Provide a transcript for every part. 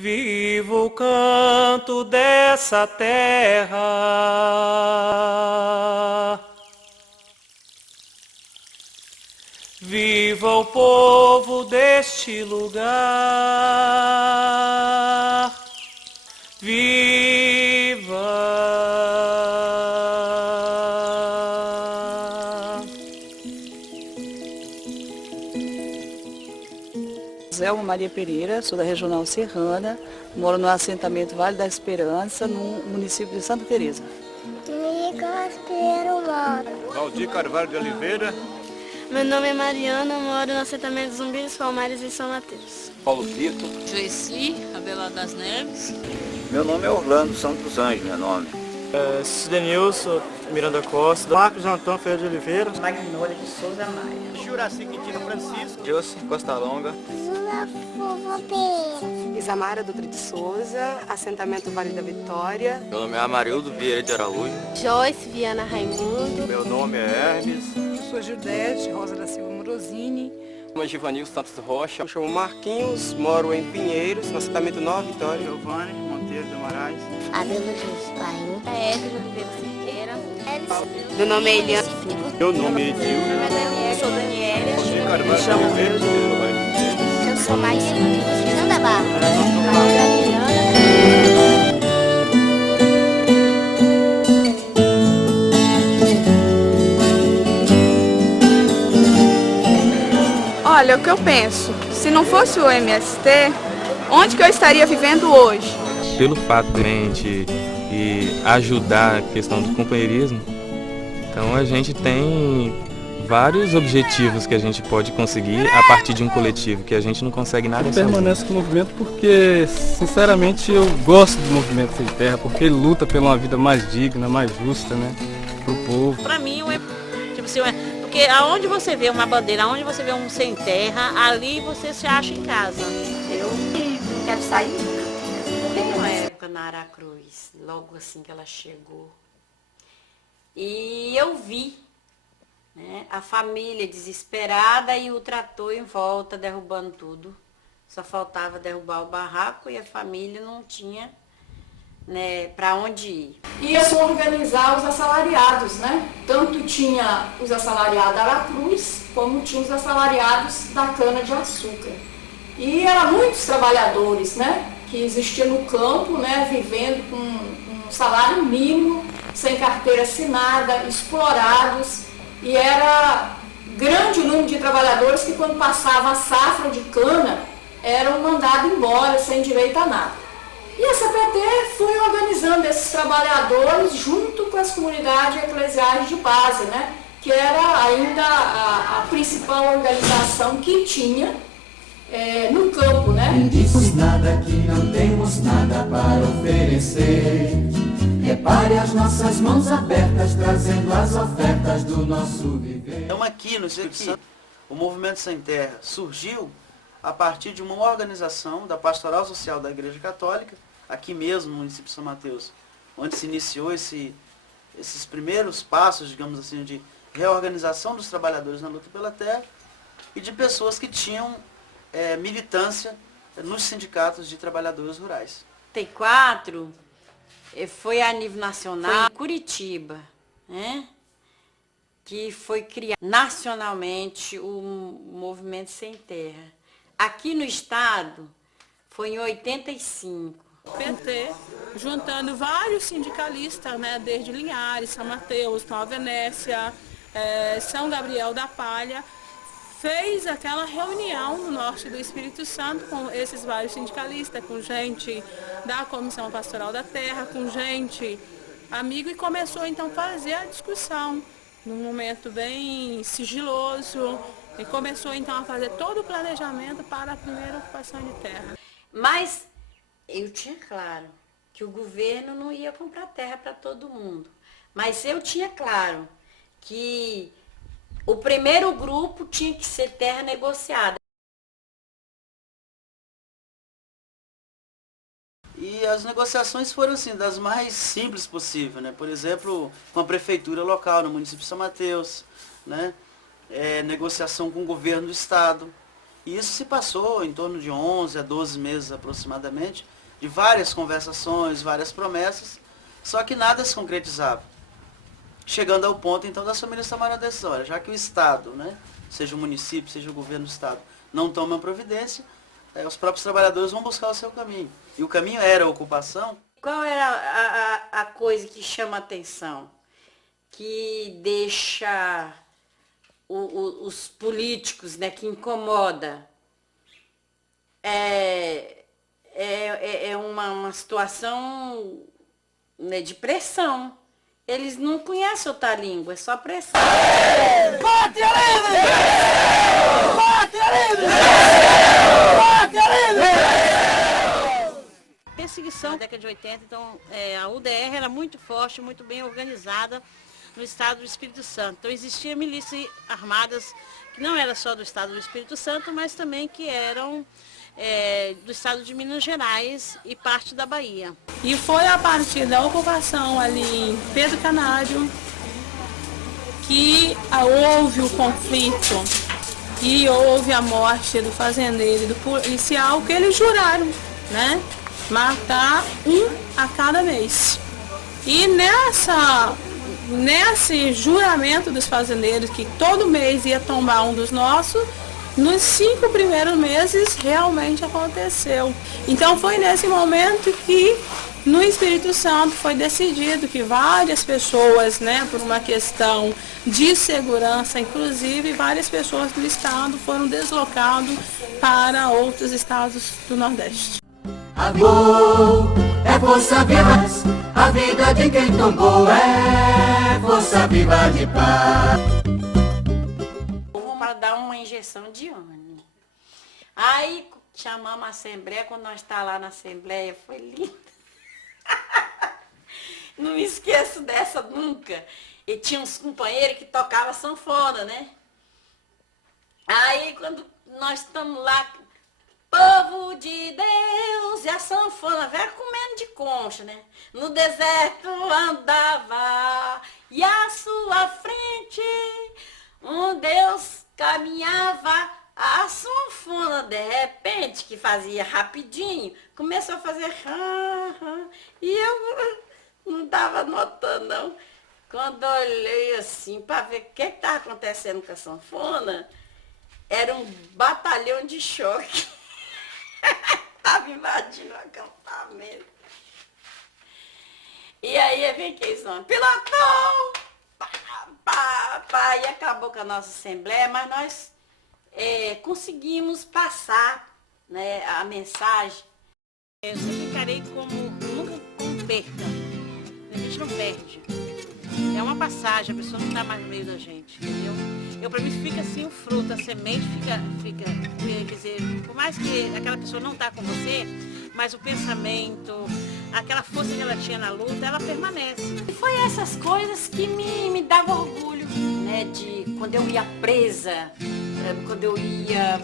Viva o canto dessa terra, viva o povo deste lugar, viva! Zelma Maria Pereira, sou da Regional Serrana, moro no assentamento Vale da Esperança, no município de Santa Teresa. Nicolas Pinheiro mora. Valdir Carvalho de Oliveira. Meu nome é Mariana, moro no assentamento Zumbi dos Palmares em São Mateus. Paulo Tito. Joeci, Abelardo das Neves. Meu nome é Orlando Santos Anjos, meu nome. Cidenilson Miranda Costa, Marcos Antônio Ferreira de Oliveira, Magnólia de Souza Maia, Juraci Quintino Francisco. Josi Costa Longa. Zula Fova Pereira. Isamara Dutra de Souza, assentamento Vale da Vitória. Meu nome é Amarildo Vieira de Araújo. Joyce Viana Raimundo. Meu nome é Hermes. Sou Judete Rosa da Silva Morosini. meu nome é Givanil Santos Rocha, eu chamo Marquinhos, moro em Pinheiros, no assentamento Nova Vitória. Giovanni Monteiro de Moraes. Adela Juspaim. Edna Oliveira Cerqueira. Meu nome é Eliana. Meu nome é Edil. Eu sou Daniela. Valdir Carvalho de Oliveira. Eu sou Maíra. Fernanda Barra. Olha, o que eu penso, se não fosse o MST, onde que eu estaria vivendo hoje? Pelo fato de a gente ajudar a questão do companheirismo, então a gente tem vários objetivos que a gente pode conseguir a partir de um coletivo, que a gente não consegue nada sozinho. Eu permaneço com o movimento porque, sinceramente, eu gosto do Movimento Sem Terra, porque ele luta por uma vida mais digna, mais justa, né, pro povo. Para mim, tipo assim, porque aonde você vê uma bandeira, aonde você vê um sem terra, ali você se acha em casa. Eu quero sair. Teve uma época na Aracruz, logo assim que ela chegou, e eu vi, né, a família desesperada e o trator em volta derrubando tudo. Só faltava derrubar o barraco e a família não tinha, né, para onde ir. Ia organizar os assalariados, né? Tanto tinha os assalariados da Aracruz, como tinha os assalariados da cana-de-açúcar. E eram muitos trabalhadores, né, que existiam no campo, né, vivendo com um salário mínimo, sem carteira assinada, explorados. E era grande o número de trabalhadores que, quando passava a safra de cana, eram mandados embora sem direito a nada. E a CPT foi organizando esses trabalhadores junto com as comunidades eclesiais de base, né, que era ainda a principal organização que tinha no campo, né? Não dizemos nada que não temos nada para oferecer. Repare as nossas mãos abertas, trazendo as ofertas do nosso viver. Então aqui no Espírito Santo, o Movimento Sem Terra surgiu a partir de uma organização da Pastoral Social da Igreja Católica, aqui mesmo no município de São Mateus, onde se iniciou esses primeiros passos, digamos assim, de reorganização dos trabalhadores na luta pela terra e de pessoas que tinham militância nos sindicatos de trabalhadores rurais. 34 foi a nível nacional, foi em Curitiba, né, que foi criado nacionalmente o Movimento Sem Terra. Aqui no estado foi em 85. PT, juntando vários sindicalistas, né, desde Linhares, São Mateus, Nova Venécia, São Gabriel da Palha, fez aquela reunião no norte do Espírito Santo com esses vários sindicalistas, com gente da Comissão Pastoral da Terra, com gente amigo, e começou então a fazer a discussão num momento bem sigiloso, e começou então a fazer todo o planejamento para a primeira ocupação de terra. Mas eu tinha claro que o governo não ia comprar terra para todo mundo, mas eu tinha claro que o primeiro grupo tinha que ser terra negociada. E as negociações foram assim, das mais simples possível, né? Por exemplo, com a prefeitura local no município de São Mateus, né? Negociação com o governo do estado. E isso se passou em torno de 11 a 12 meses aproximadamente, de várias conversações, várias promessas, só que nada se concretizava. Chegando ao ponto, então, das famílias tomarem a decisão. Olha, já que o Estado, né, seja o município, seja o governo do Estado, não toma providência, os próprios trabalhadores vão buscar o seu caminho. E o caminho era a ocupação. Qual era a coisa que chama a atenção? Que deixa os políticos, né, que incomoda? É uma situação, né, de pressão. Eles não conhecem outra língua, é só pressão. Bate livre! Bate livre! Bate livre! Perseguição na década de 80, então a UDR era muito forte, muito bem organizada no estado do Espírito Santo. Então existiam milícias armadas que não era só do estado do Espírito Santo, mas também que eram do estado de Minas Gerais e parte da Bahia. E foi a partir da ocupação ali em Pedro Canário que houve o conflito e houve a morte do fazendeiro e do policial, que eles juraram, né, matar um a cada mês. E nesse juramento dos fazendeiros, que todo mês ia tombar um dos nossos, nos 5 primeiros meses realmente aconteceu. Então foi nesse momento que no Espírito Santo foi decidido que várias pessoas, né, por uma questão de segurança, inclusive várias pessoas do estado foram deslocadas para outros estados do Nordeste. Amor é força viva, a vida de quem tombou é força viva de paz. Para dar uma injeção de ânimo. Aí chamamos a assembleia, quando nós está lá na assembleia, foi lindo. Não me esqueço dessa nunca. E tinha uns companheiros que tocavam sanfona, né? Aí quando nós estamos lá, povo de Deus, e a sanfona, velho, comendo de concha, né? No deserto andava, e à sua frente um Deus caminhava. A sanfona, de repente, que fazia rapidinho, começou a fazer e eu não estava notando, não. Quando eu olhei assim para ver o que estava acontecendo com a sanfona, era um batalhão de choque. Estava invadindo o acampamento. E aí vem que eles vão, pilotão! E acabou com a nossa assembleia, mas nós conseguimos passar, né, a mensagem. Eu sempre encarei nunca como perda. A gente não perde. É uma passagem, a pessoa não está mais no meio da gente, entendeu? Para mim fica assim o fruto, a semente fica, quer dizer, por mais que aquela pessoa não está com você, mas o pensamento, aquela força que ela tinha na luta, ela permanece. E foi essas coisas que me davam orgulho, né, de quando eu ia presa, quando eu ia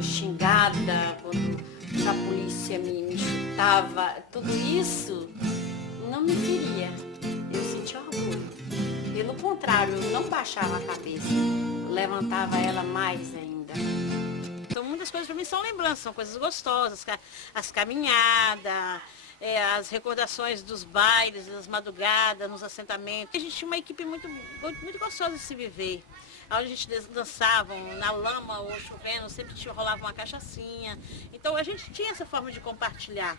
xingada, quando a polícia me chutava, tudo isso não me feria. Eu sentia orgulho. Pelo contrário, eu não baixava a cabeça, eu levantava ela mais ainda. Então muitas coisas para mim são lembranças, são coisas gostosas, as caminhadas, as recordações dos bailes, das madrugadas, nos assentamentos. A gente tinha uma equipe muito gostosa de se viver. Onde a gente dançava na lama ou chovendo, sempre rolava uma cachaçinha. Então a gente tinha essa forma de compartilhar.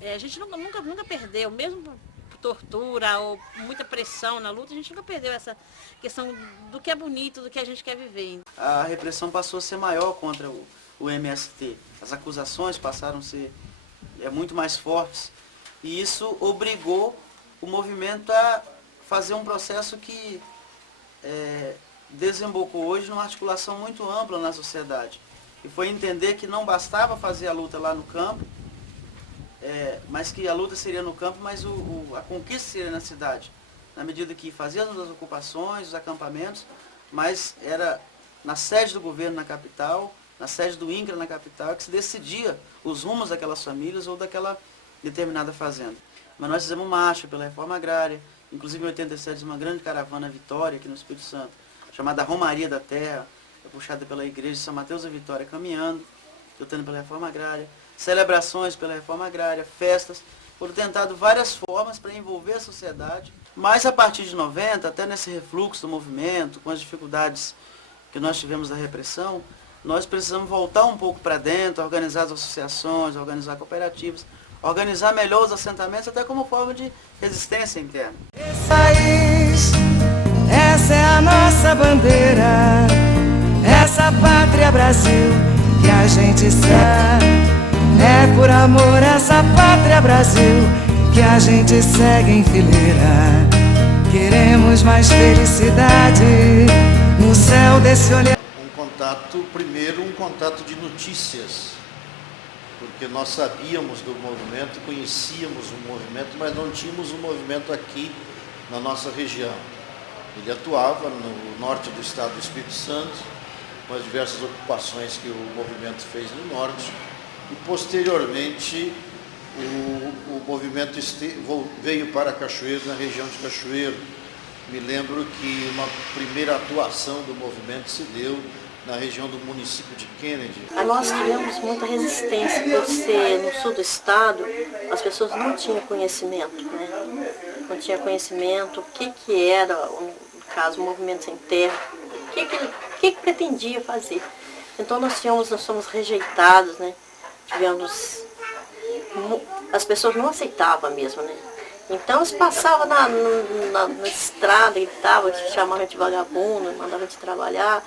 A gente nunca perdeu, mesmo por tortura ou muita pressão na luta, a gente nunca perdeu essa questão do que é bonito, do que a gente quer viver. A repressão passou a ser maior contra o MST. As acusações passaram a ser muito mais fortes. E isso obrigou o movimento a fazer um processo que desembocou hoje numa articulação muito ampla na sociedade. E foi entender que não bastava fazer a luta lá no campo, mas que a luta seria no campo, mas a conquista seria na cidade. Na medida que fazíamos as ocupações, os acampamentos, mas era na sede do governo na capital, na sede do INCRA na capital, que se decidia os rumos daquelas famílias ou daquela determinada fazenda. Mas nós fizemos marcha pela reforma agrária, inclusive em 87 uma grande caravana Vitória aqui no Espírito Santo, chamada Romaria da Terra, puxada pela Igreja de São Mateus da Vitória Caminhando, lutando pela reforma agrária, celebrações pela reforma agrária, festas, foram tentado várias formas para envolver a sociedade, mas a partir de 90, até nesse refluxo do movimento, com as dificuldades que nós tivemos da repressão, nós precisamos voltar um pouco para dentro, organizar as associações, organizar cooperativas, organizar melhor os assentamentos, até como forma de resistência interna. Essa é a nossa bandeira, essa pátria Brasil que a gente segue. É por amor essa pátria Brasil que a gente segue em fileira. Queremos mais felicidade no céu desse olhar. Primeiro um contato de notícias, porque nós sabíamos do movimento, conhecíamos o movimento, mas não tínhamos o movimento aqui na nossa região. Ele atuava no norte do estado do Espírito Santo, com as diversas ocupações que o movimento fez no norte, e posteriormente o movimento veio para Cachoeiro, na região de Cachoeiro. Me lembro que uma primeira atuação do movimento se deu na região do município de Kennedy. Nós tivemos muita resistência, por ser no sul do estado, as pessoas não tinham conhecimento, né? Não tinha conhecimento, o que era, no caso, o movimento sem terra, o que pretendia fazer. Então nós somos rejeitados, né? As pessoas não aceitavam mesmo, né? Então eles passavam na estrada, gritavam, chamavam de vagabundo, mandavam de trabalhar,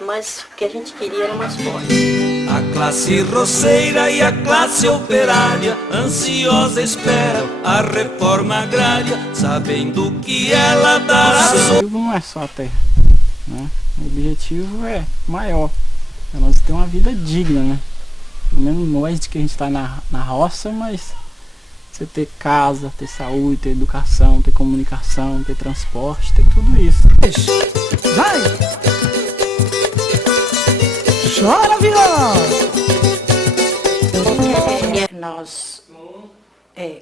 mas o que a gente queria era mais forte. A classe roceira e a classe operária ansiosa esperam a reforma agrária, sabendo que ela dará... O objetivo não é só a terra, né? O objetivo é maior, é nós ter uma vida digna, né? Pelo menos nós que a gente está na roça, mas você ter casa, ter saúde, ter educação, ter comunicação, ter transporte, ter tudo isso. Vai! Chora, violão! Nós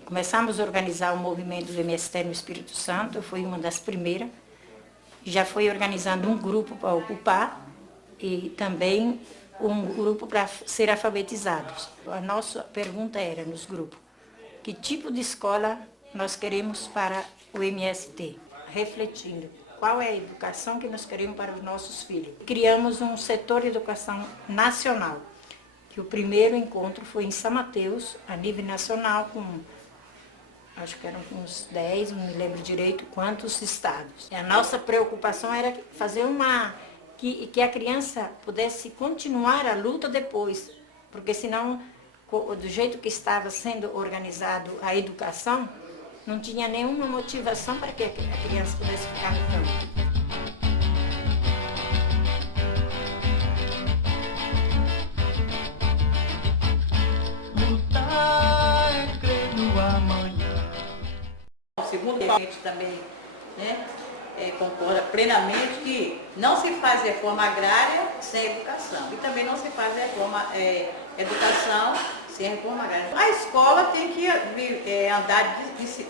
começamos a organizar o movimento do MST no Espírito Santo, eu fui uma das primeiras. Já fui organizando um grupo para ocupar e também um grupo para ser alfabetizados. A nossa pergunta era nos grupos, que tipo de escola nós queremos para o MST? Refletindo, qual é a educação que nós queremos para os nossos filhos? Criamos um setor de educação nacional, que o primeiro encontro foi em São Mateus, a nível nacional, com, acho que eram uns 10, não me lembro direito quantos estados. E a nossa preocupação era fazer que a criança pudesse continuar a luta depois, porque senão, do jeito que estava sendo organizado a educação, não tinha nenhuma motivação para que a criança pudesse ficar no campo. Lutar é crer no amanhã. Segundo a gente também, né, concorda plenamente que não se faz reforma agrária sem educação e também não se faz educação sem reforma agrária. A escola tem que andar,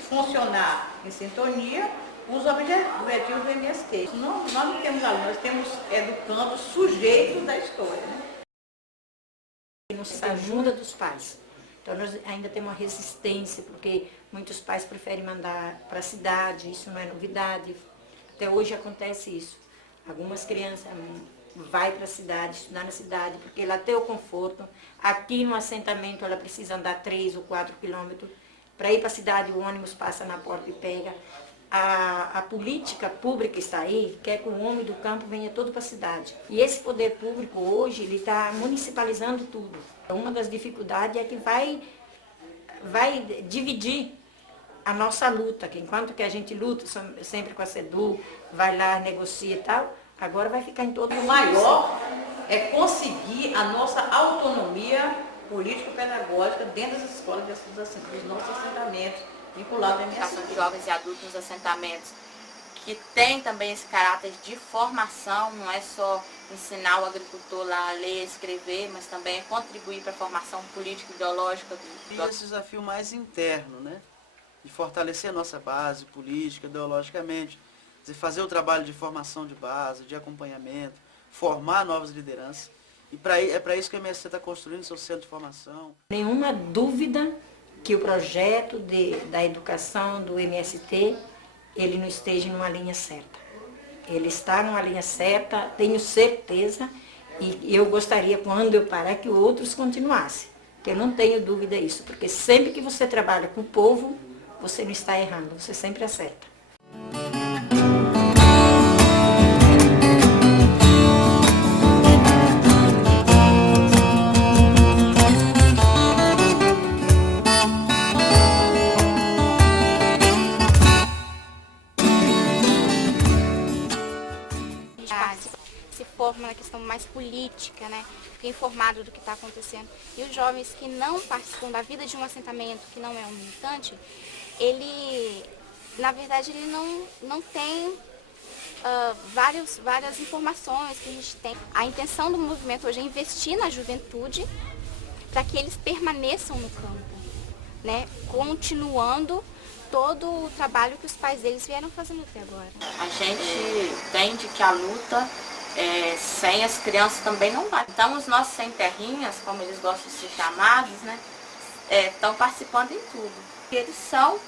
funcionar em sintonia com os objetivos do MST. Nós não temos alunos, nós temos educando sujeitos da história. Né? A ajuda dos pais. Então nós ainda temos uma resistência, porque muitos pais preferem mandar para a cidade, isso não é novidade. Até hoje acontece isso. Algumas crianças vai para a cidade, estudar na cidade, porque ela tem o conforto. Aqui no assentamento ela precisa andar 3 ou 4 quilômetros. Para ir para a cidade o ônibus passa na porta e pega. A política pública está aí, quer que o homem do campo venha todo para a cidade. E esse poder público hoje, ele está municipalizando tudo. Uma das dificuldades é que vai dividir a nossa luta, que enquanto que a gente luta sempre com a SEDU, vai lá, negocia e tal, agora vai ficar em todo mundo. O maior é conseguir a nossa autonomia político-pedagógica dentro das escolas dos nossos assentamentos, vinculados à educação de jovens e adultos nos assentamentos, que tem também esse caráter de formação, não é só ensinar o agricultor lá a ler, a escrever, mas também contribuir para a formação político-ideológica. E esse desafio mais interno, né? De fortalecer a nossa base política, ideologicamente, de fazer o trabalho de formação de base, de acompanhamento, formar novas lideranças. E é para isso que o MST está construindo seu centro de formação. Nenhuma dúvida que o projeto da educação do MST, ele não esteja numa linha certa. Ele está numa linha certa, tenho certeza, e eu gostaria, quando eu parar, que outros continuassem. Porque eu não tenho dúvida disso, porque sempre que você trabalha com o povo, você não está errando, você sempre acerta. Se forma na questão mais política, né? Fica informado do que está acontecendo. E os jovens que não participam da vida de um assentamento, que não é um militante, ele, na verdade, ele não tem várias informações que a gente tem. A intenção do movimento hoje é investir na juventude para que eles permaneçam no campo, né? Continuando todo o trabalho que os pais deles vieram fazendo até agora. A gente entende que a luta sem as crianças também não vai. Então os nossos sem terrinhas, como eles gostam de ser chamados, né, estão participando em tudo. Eles são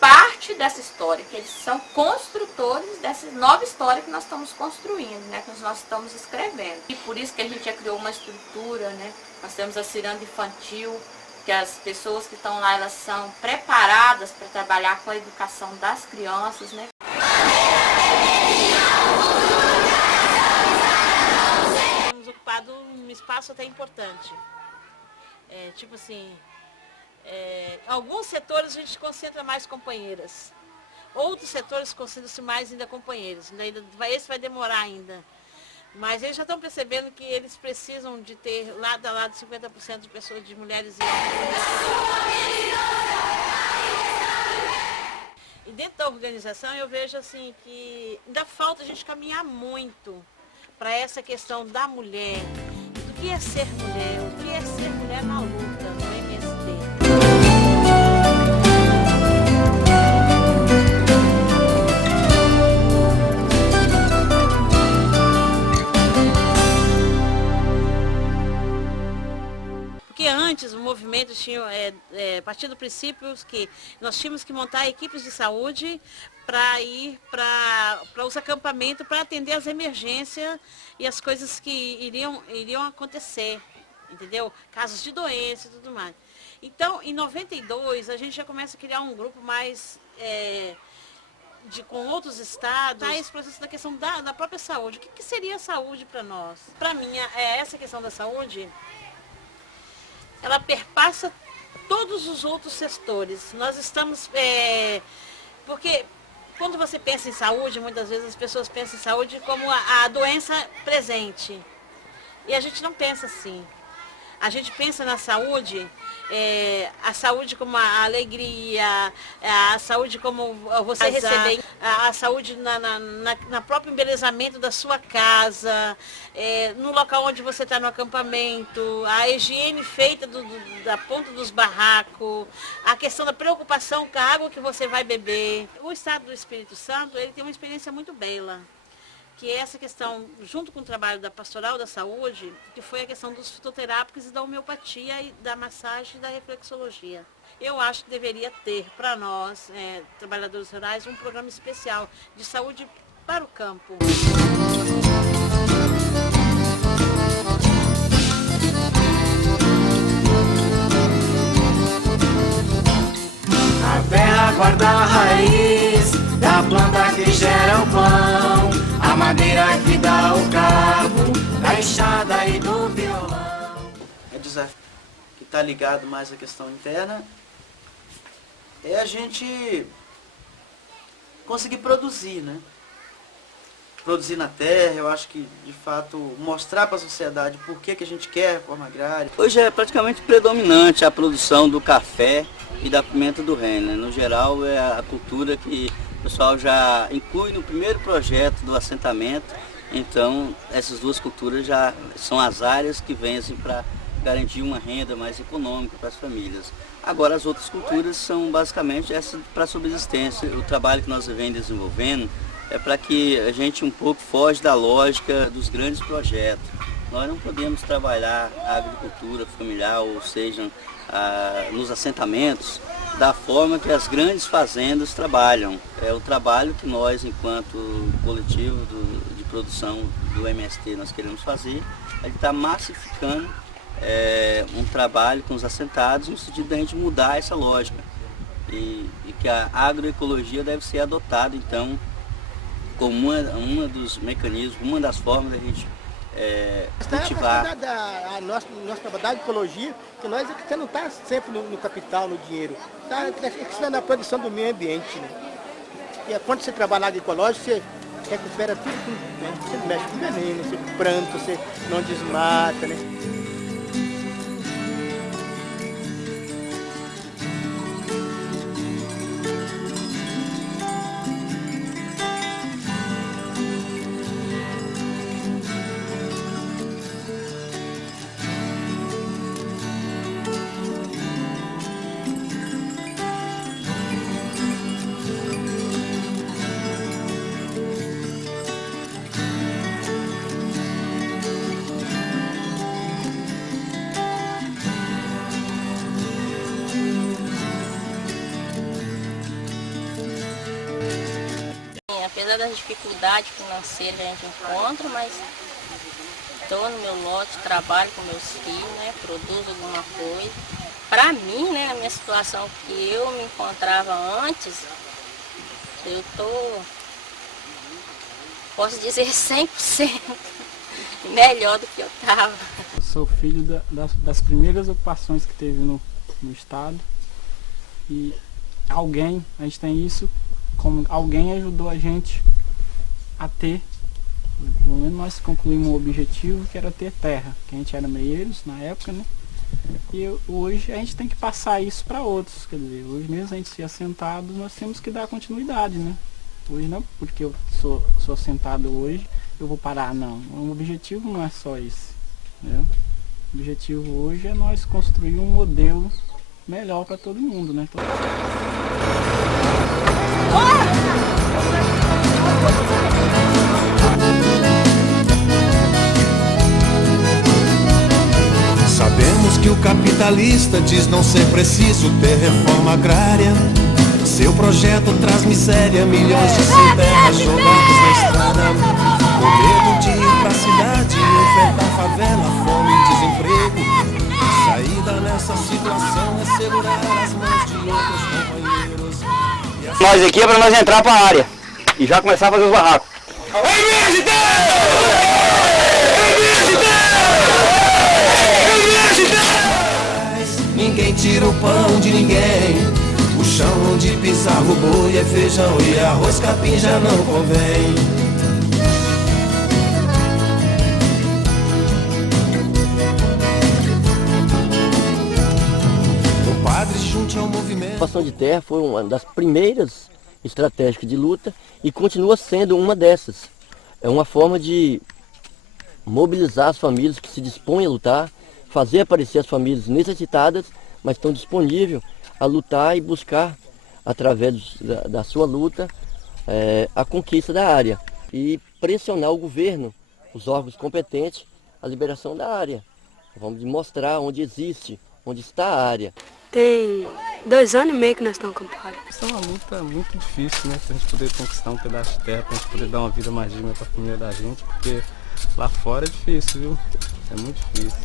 parte dessa história, que eles são construtores dessa nova história que nós estamos construindo, né, que nós estamos escrevendo. E por isso que a gente já criou uma estrutura, né, nós temos a ciranda infantil, que as pessoas que estão lá, elas são preparadas para trabalhar com a educação das crianças, né. Temos ocupado um espaço até importante. Tipo assim, alguns setores a gente concentra mais companheiras. Outros setores concentram-se mais ainda companheiros. Esse vai demorar ainda. Mas eles já estão percebendo que eles precisam de ter lado a lado 50% de pessoas, de mulheres e homens. E dentro da organização eu vejo assim que ainda falta a gente caminhar muito para essa questão da mulher, do que é ser mulher, o que é ser mulher na luta, no MST. Porque antes o movimento tinha, partir do princípio que nós tínhamos que montar equipes de saúde para ir para os acampamentos, para atender as emergências e as coisas que iriam acontecer, entendeu? Casos de doença e tudo mais. Então, em 92, a gente já começa a criar um grupo mais com outros estados, esse processo da questão da própria saúde. O que seria a saúde para nós? Para mim, essa questão da saúde, ela perpassa todos os outros setores. Nós estamos... porque quando você pensa em saúde, muitas vezes as pessoas pensam em saúde como a doença presente. E a gente não pensa assim. A gente pensa na saúde, a saúde como a alegria, a saúde como você receber, a saúde na próprio embelezamento da sua casa, no local onde você está no acampamento, a higiene feita da ponta dos barracos, a questão da preocupação com a água que você vai beber. O Estado do Espírito Santo, ele tem uma experiência muito bela, que é essa questão, junto com o trabalho da Pastoral da Saúde, que foi a questão dos fitoterápicos e da homeopatia, e da massagem e da reflexologia. Eu acho que deveria ter, para nós, trabalhadores rurais, um programa especial de saúde para o campo. A terra guarda a raiz da planta que gera o pão, a madeira que dá o cabo, da enxada e do violão. O desafio que está ligado mais à questão interna é a gente conseguir produzir, né? Produzir na terra, eu acho que, de fato, mostrar para a sociedade por que a gente quer a reforma agrária. Hoje é praticamente predominante a produção do café e da pimenta do reino, né? No geral, é a cultura que o pessoal já inclui no primeiro projeto do assentamento. Então, essas duas culturas já são as áreas que vêm assim, para garantir uma renda mais econômica para as famílias. Agora, as outras culturas são basicamente essas para subsistência. O trabalho que nós vem desenvolvendo é para que a gente um pouco foge da lógica dos grandes projetos. Nós não podemos trabalhar a agricultura familiar, ou seja, nos assentamentos, da forma que as grandes fazendas trabalham. É o trabalho que nós, enquanto coletivo de produção do MST, nós queremos fazer. A gente está massificando um trabalho com os assentados no sentido de a gente mudar essa lógica. E que a agroecologia deve ser adotada, então, como uma dos mecanismos, uma das formas da gente cultivar. A nosso trabalho da ecologia, que nós você não está sempre no capital, no dinheiro, está na produção do meio ambiente. Né? E quando você trabalha na agroecológica, você recupera tudo, né? Você mexe com veneno, você planta, você não desmata. Né? Apesar das dificuldades financeiras que a gente encontra, mas estou no meu lote, trabalho com meus filhos, né, produzo alguma coisa. Para mim, né, a minha situação que eu me encontrava antes, eu posso dizer 100% melhor do que eu estava. Eu sou filho das primeiras ocupações que teve no estado e a gente tem isso, como alguém ajudou a gente a ter, pelo menos nós concluímos um objetivo que era ter terra, que a gente era meieiros na época, né? E hoje a gente tem que passar isso para outros, quer dizer, hoje mesmo a gente se assentado, nós temos que dar continuidade, né? Hoje não, porque eu sou assentado hoje, eu vou parar, não. O objetivo não é só esse, né? O objetivo hoje é nós construir um modelo melhor para todo mundo, né? Sabemos que o capitalista diz não ser preciso ter reforma agrária. Seu projeto traz miséria, milhões de sem terra jogados na estrada. Com medo de ir pra cidade, enfrentar favela, fome e desemprego. Saída nessa situação é segurar as mãos de outros companheiros. Nós aqui é para nós entrar para a área e já começar a fazer os barracos. Ninguém tira o pão de ninguém. O chão onde pisava o boi é feijão e arroz, capim já não convém. O padre junte ao movimento. A ocupação de terra foi uma das primeiras estratégicas de luta e continua sendo uma dessas. É uma forma de mobilizar as famílias que se dispõem a lutar, fazer aparecer as famílias necessitadas, mas estão disponíveis a lutar e buscar, através da sua luta, a conquista da área e pressionar o governo, os órgãos competentes, a liberação da área. Vamos mostrar onde existe, onde está a área. Tem 2 anos e meio que nós estamos acampados. Isso é uma luta muito difícil, né? Pra gente poder conquistar um pedaço de terra, pra gente poder dar uma vida mais digna pra família da gente, porque lá fora é difícil, viu? É muito difícil.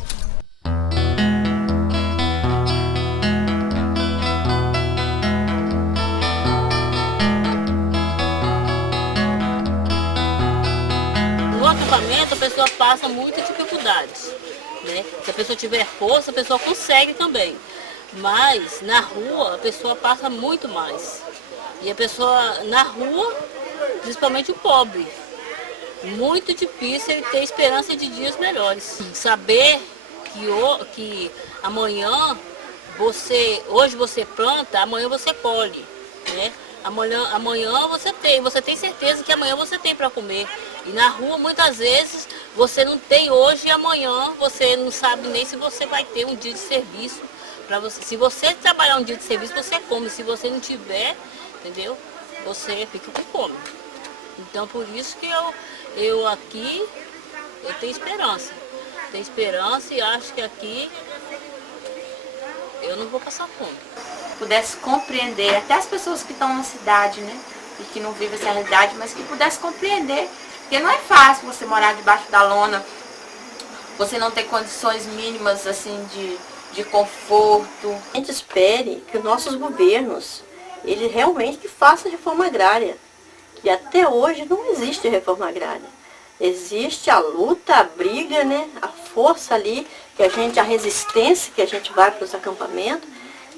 No acampamento a pessoa passa muitas dificuldades, né? Se a pessoa tiver força, a pessoa consegue também. Mas na rua a pessoa passa muito mais. E a pessoa na rua, principalmente o pobre, muito difícil ele ter esperança de dias melhores. Saber que amanhã hoje você planta, amanhã você colhe, né? Amanhã você tem certeza que amanhã você tem para comer. E na rua muitas vezes você não tem hoje e amanhã você não sabe nem se você vai ter um dia de serviço. Se você trabalhar um dia de serviço, você come. Se você não tiver, entendeu? Você fica com fome. Então por isso que eu aqui, eu tenho esperança. Tenho esperança e acho que aqui eu não vou passar fome. Pudesse compreender, até as pessoas que estão na cidade, né? E que não vivem essa realidade, mas que pudesse compreender. Porque não é fácil você morar debaixo da lona, você não ter condições mínimas assim de conforto. A gente espere que os nossos governos, eles realmente façam reforma agrária. Que até hoje não existe reforma agrária. Existe a luta, a briga, né? A força ali, a resistência que a gente vai para os acampamentos.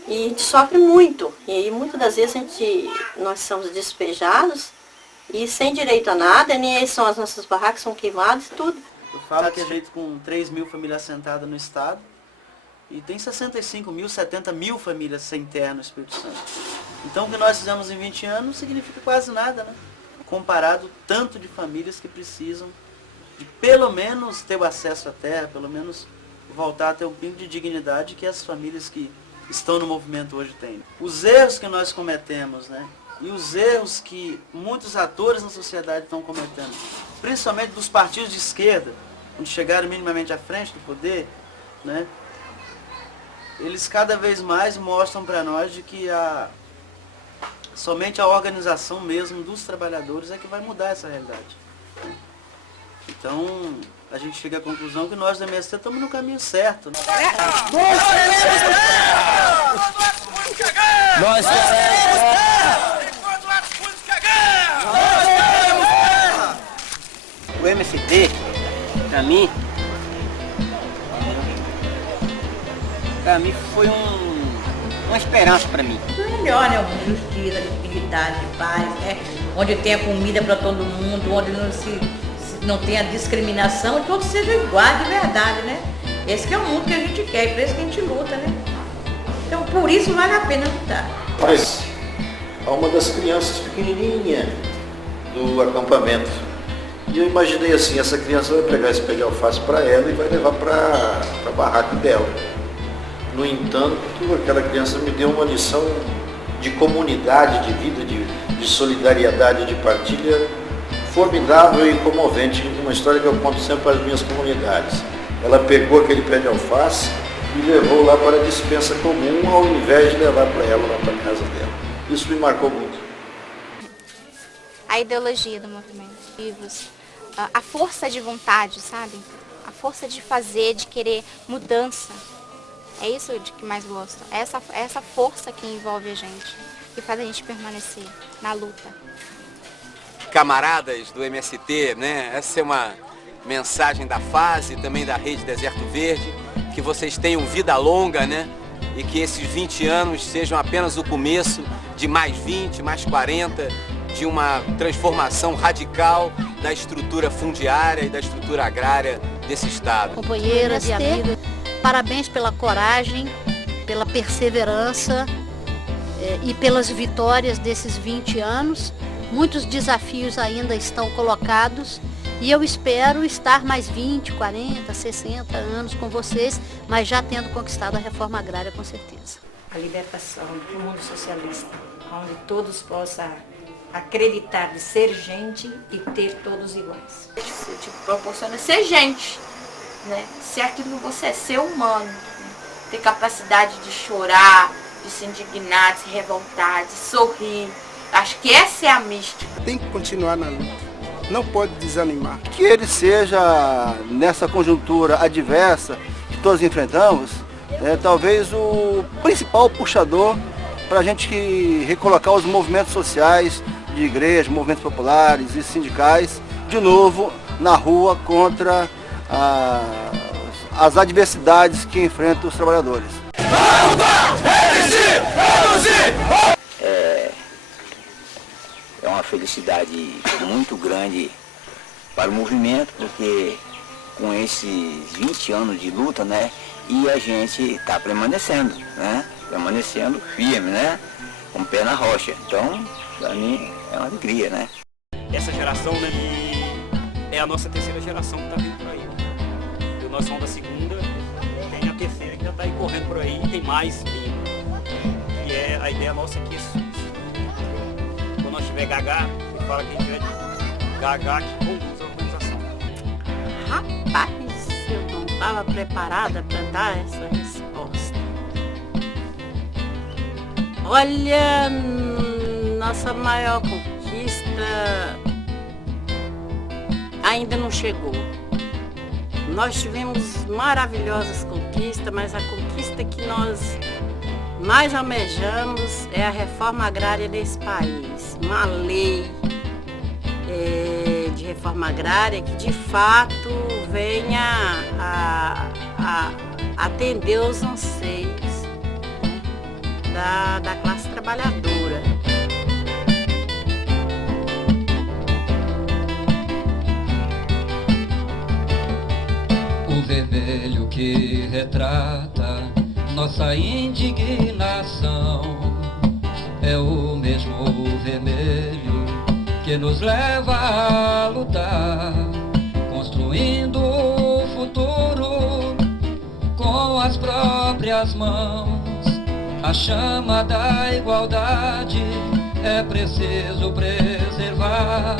E a gente sofre muito. E aí muitas das vezes nós somos despejados e sem direito a nada, nem aí são as nossas barracas, são queimadas e tudo. Eu falo que a gente com 3 mil famílias assentadas no estado e tem 65 mil, 70 mil famílias sem terra no Espírito Santo. Então o que nós fizemos em 20 anos não significa quase nada, né? Comparado tanto de famílias que precisam de pelo menos ter o acesso à terra, pelo menos voltar a ter um pingo de dignidade que as famílias que estão no movimento hoje têm. Os erros que nós cometemos, né? E os erros que muitos atores na sociedade estão cometendo, principalmente dos partidos de esquerda, onde chegaram minimamente à frente do poder, né? Eles cada vez mais mostram para nós de que somente a organização mesmo dos trabalhadores é que vai mudar essa realidade. Então, a gente chega à conclusão que nós da MST estamos no caminho certo. Né? Nós O MST, para mim foi uma esperança para mim. Melhor, né? Justiça, dignidade, paz, né? Onde tem a comida para todo mundo, onde não tem a discriminação e todos sejam iguais de verdade, né? Esse que é o mundo que a gente quer e por isso que a gente luta, né? Então por isso vale a pena lutar. Mas há uma das crianças pequenininha do acampamento. E eu imaginei assim, essa criança vai pegar esse pé de alface para ela e vai levar para a barraca dela. No entanto, aquela criança me deu uma lição de comunidade, de vida, de solidariedade, de partilha formidável e comovente, uma história que eu conto sempre para as minhas comunidades. Ela pegou aquele pé de alface e levou lá para a despensa comum, ao invés de levar para ela lá para a casa dela. Isso me marcou muito. A ideologia do movimento, a força de vontade, sabe? A força de fazer, de querer mudança. É isso de que mais gosto. Essa força que envolve a gente, que faz a gente permanecer na luta. Camaradas do MST, né? Essa é uma mensagem da fase, também da Rede Deserto Verde, que vocês tenham vida longa, né? E que esses 20 anos sejam apenas o começo de mais 20, mais 40, de uma transformação radical da estrutura fundiária e da estrutura agrária desse estado. Companheiras e amigas, parabéns pela coragem, pela perseverança e pelas vitórias desses 20 anos. Muitos desafios ainda estão colocados e eu espero estar mais 20, 40, 60 anos com vocês, mas já tendo conquistado a reforma agrária com certeza. A libertação do mundo socialista, onde todos possam acreditar de ser gente e ter todos iguais. Isso te proporciona ser gente, né? Ser aquilo que você é, ser humano, né? Ter capacidade de chorar, de se indignar, de se revoltar, de sorrir. Acho que essa é a mística. Tem que continuar na luta, não pode desanimar. Que ele seja, nessa conjuntura adversa que todos enfrentamos, talvez o principal puxador para a gente recolocar os movimentos sociais de igreja, movimentos populares e sindicais, de novo na rua contra as adversidades que enfrentam os trabalhadores. É uma felicidade muito grande para o movimento, porque com esses 20 anos de luta, né, e a gente está permanecendo, né, permanecendo firme, né, com o pé na rocha. Então, para mim, é uma alegria, né. Essa geração, né, é a nossa terceira geração que está vindo por aí. E nós somos da segunda, tem a terceira que já está aí correndo por aí, e tem mais vindo. E a ideia nossa aqui é quando nós tiver gaga, ele fala que a gente vai HH que conduz a organização. Rapaz, eu não estava preparada para dar essa resposta. Olha, nossa maior conquista ainda não chegou. Nós tivemos maravilhosas conquistas, mas a conquista que nós mais almejamos é a reforma agrária desse país. Uma lei de reforma agrária que de fato venha a atender os anseios da classe trabalhadora. O vermelho que retrata nossa indignação é o mesmo vermelho que nos leva a lutar, construindo o futuro com as próprias mãos. A chama da igualdade é preciso preservar.